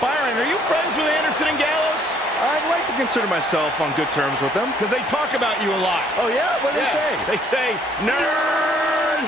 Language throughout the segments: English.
Byron, are you friends with Anderson and Gallows? I'd like to consider myself on good terms with them. Because they talk about you a lot. Oh, yeah? What do they say? They say, nerd!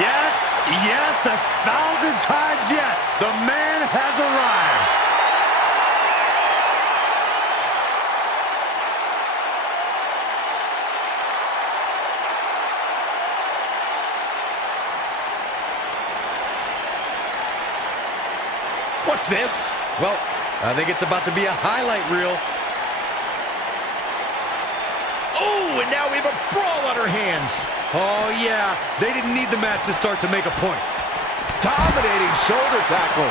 Yes, yes, 1,000 times yes. The man has arrived. What's this? Well, I think it's about to be a highlight reel. Oh, and now we have a brawl on our hands. Oh, yeah. They didn't need the match to start to make a point. Dominating shoulder tackle.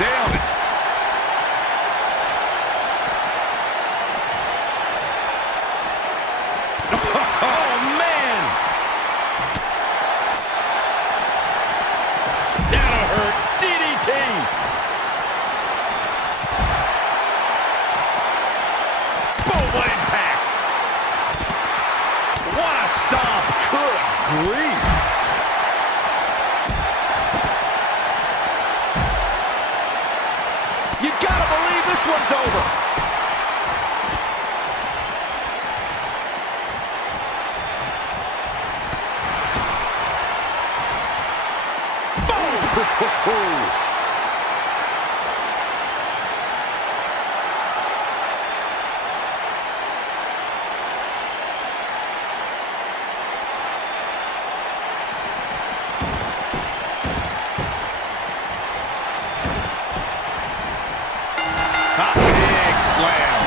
Nailed it. Oh, man! That'll hurt. DDT! Boom, what impact! What a stomp! Good grief! You gotta believe this one's over! Big slam.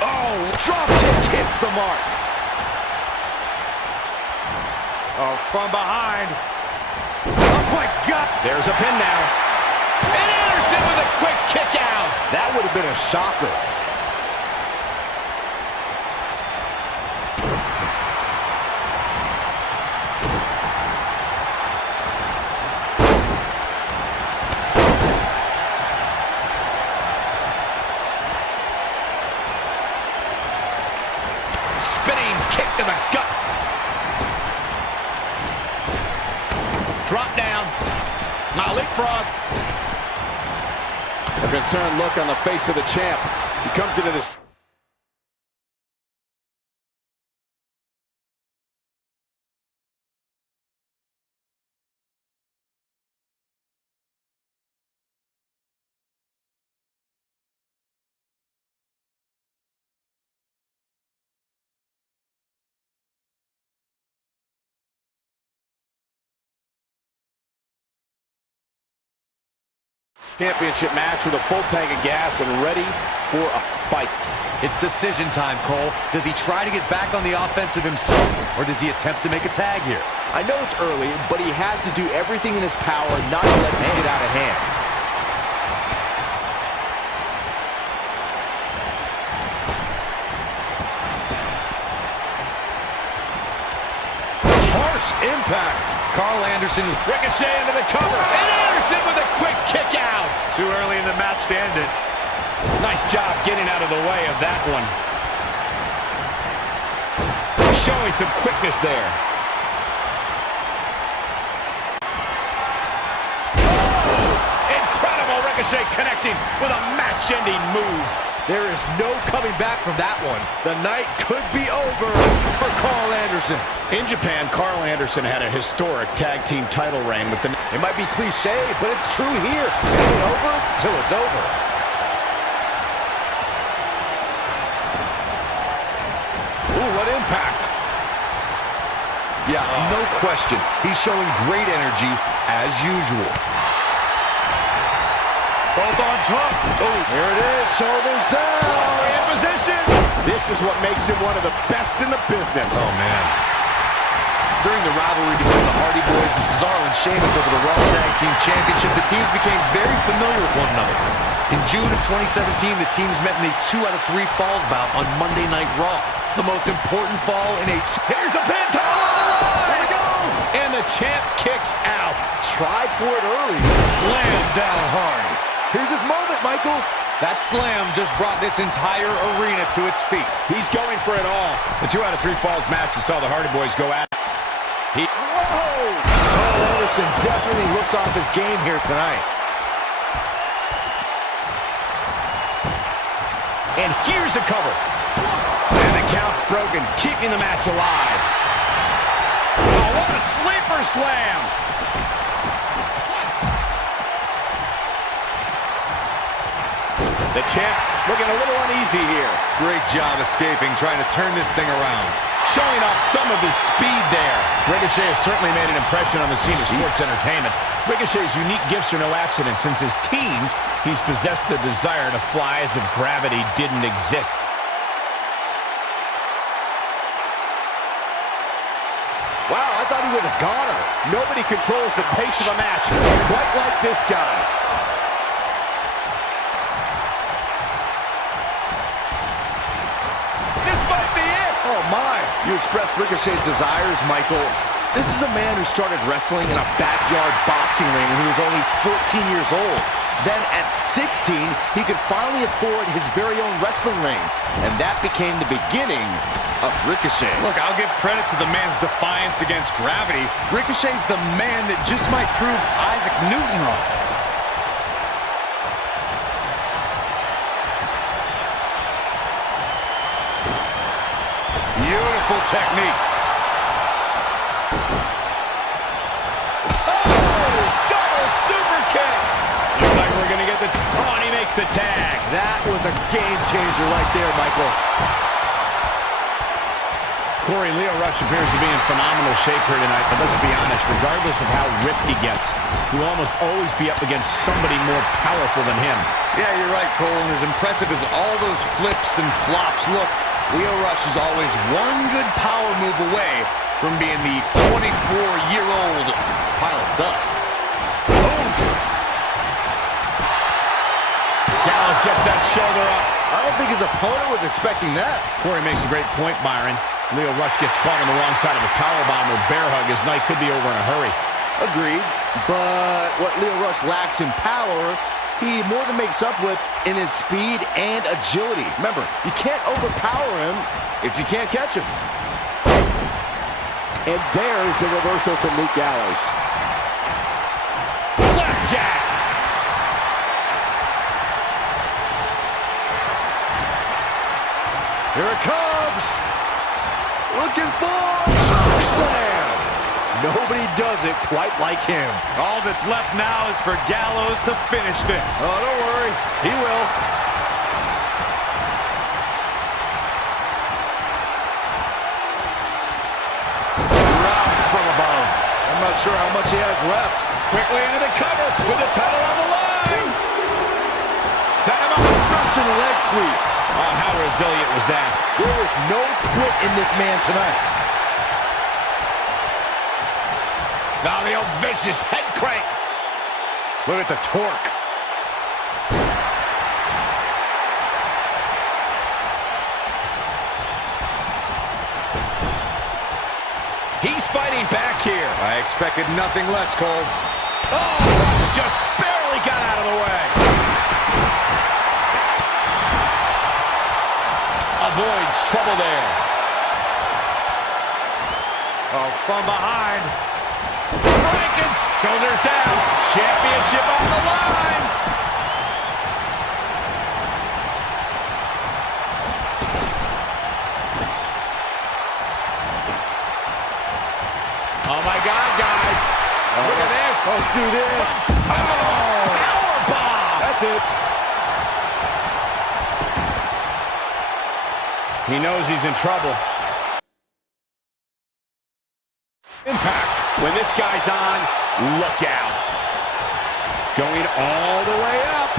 Oh, drop kick hits the mark. Oh, from behind. Oh, my God. There's a pin now. And Anderson with a quick kick out. That would have been a shocker. Spinning kick to the gut. Drop down. Now leapfrog. A concerned look on the face of the champ. He comes into this. Championship match with a full tank of gas and ready for a fight. It's decision time, Cole. Does he try to get back on the offensive himself, or does he attempt to make a tag here? I know it's early, but he has to do everything in his power not to let this get out of hand. Harsh impact. Carl Anderson is Ricochet into the cover. And Anderson with a quick kick out. too early in the match to end it. Nice job getting out of the way of that one. Showing some quickness there. Oh, incredible Ricochet connecting with a match-ending move. There is no coming back from that one. The night could be over for Carl Anderson. In Japan, Carl Anderson had a historic tag team title reign with the... It might be cliche, but it's true here. It ain't over till it's over. Ooh, what impact. Yeah, no question. He's showing great energy as usual. Both arms hooked. Oh, here it is. Shoulders down. In position. This is what makes him one of the best in the business. Oh, man. During the rivalry between the Hardy Boys and Cesaro and Sheamus over the Raw Tag Team Championship, the teams became very familiar with one another. In June of 2017, the teams met in a 2 out of 3 falls bout on Monday Night Raw. The most important fall in a... Here's the pin, title on the line! There we go! And the champ kicks out. Tried for it early. Slam down hard. Here's his moment, Michael. That slam just brought this entire arena to its feet. He's going for it all. The 2 out of 3 falls matches saw the Hardy Boys go at it. Whoa! Cole Anderson definitely looks off his game here tonight. And here's a cover. And the count's broken, keeping the match alive. Oh, what a sleeper slam! The champ looking a little uneasy here. Great job escaping, trying to turn this thing around. Showing off some of his speed there. Ricochet has certainly made an impression on the scene of sports entertainment. Ricochet's unique gifts are no accident. Since his teens, he's possessed the desire to fly as if gravity didn't exist. Wow, I thought he was a goner. Nobody controls the pace of a match quite like this guy. This might be it. Oh, my. You expressed Ricochet's desires, Michael. This is a man who started wrestling in a backyard boxing ring when he was only 14 years old. Then at 16, he could finally afford his very own wrestling ring. And that became the beginning of Ricochet. Look, I'll give credit to the man's defiance against gravity. Ricochet's the man that just might prove Isaac Newton wrong. Beautiful technique. Oh, double super kick. Looks like we're going to get the... Oh, and he makes the tag. That was a game changer right there, Michael. Corey, Lio Rush appears to be in phenomenal shape here tonight, but let's be honest, regardless of how ripped he gets, he will almost always be up against somebody more powerful than him. Yeah, you're right, Cole, and as impressive as all those flips and flops look, Lio Rush is always one good power move away from being the 24-year-old pile of dust. Boom! Gallows gets that shoulder up. I don't think his opponent was expecting that. Corey makes a great point, Byron. Lio Rush gets caught on the wrong side of a powerbomb or bear hug. His night could be over in a hurry. Agreed. But what Lio Rush lacks in power, he more than makes up with in his speed and agility. Remember, you can't overpower him if you can't catch him. And there's the reversal from Luke Gallows. Blackjack! Here it comes. Looking for choke slam. Nobody does it quite like him. All that's left now is for Gallows to finish this. Oh, don't worry. He will. Drop from above. I'm not sure how much he has left. Quickly into the cover with the title on the line. Set him up. Russian leg sweep. Oh, how resilient was that? There was no quit in this man tonight. Now the old vicious head crank. Look at the torque. He's fighting back here. I expected nothing less, Cole. Oh, Rush just barely got out of the way. Avoids trouble there. Oh, from behind. Rankins, shoulders down. Championship on the line. Oh, my God, guys. Look at this. Let's do this. Oh, powerbomb. That's it. He knows he's in trouble. Impact. When this guy's on, look out. Going all the way up.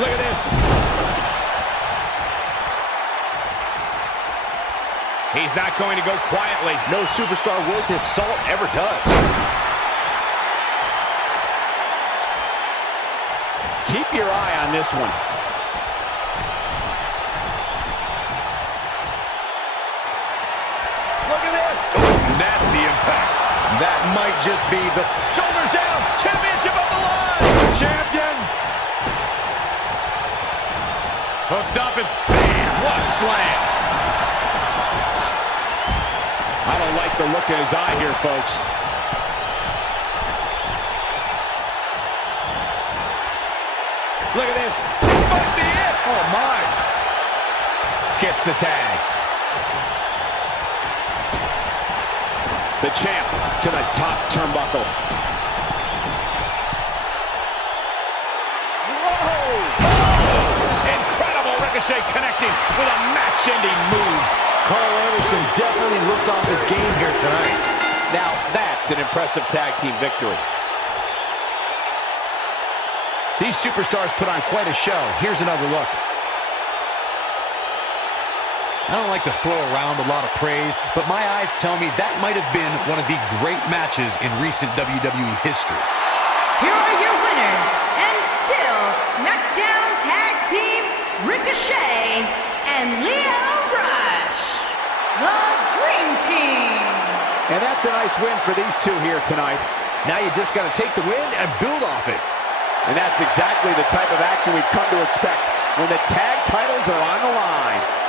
Look at this. He's not going to go quietly. No superstar worth his salt ever does. Keep your eye on this one. Look at this. Oh, nasty impact. That might just be the... Shoulders down. Championship on the line. Champion. Hooked up and bam. What a slam. I don't like the look in his eye here, folks. Look at this. This might be it. Oh, my. Gets the tag. The champ to the top turnbuckle. Whoa! Oh! Incredible Ricochet connecting with a match-ending move. Carl Anderson definitely looks off his game here tonight. Now that's an impressive tag team victory. These superstars put on quite a show. Here's another look. I don't like to throw around a lot of praise, but my eyes tell me that might have been one of the great matches in recent WWE history. Here are your winners, and still SmackDown Tag Team, Ricochet and Lio Rush, the Dream Team. And that's a nice win for these two here tonight. Now you just got to take the win and build off it. And that's exactly the type of action we've come to expect when the tag titles are on the line.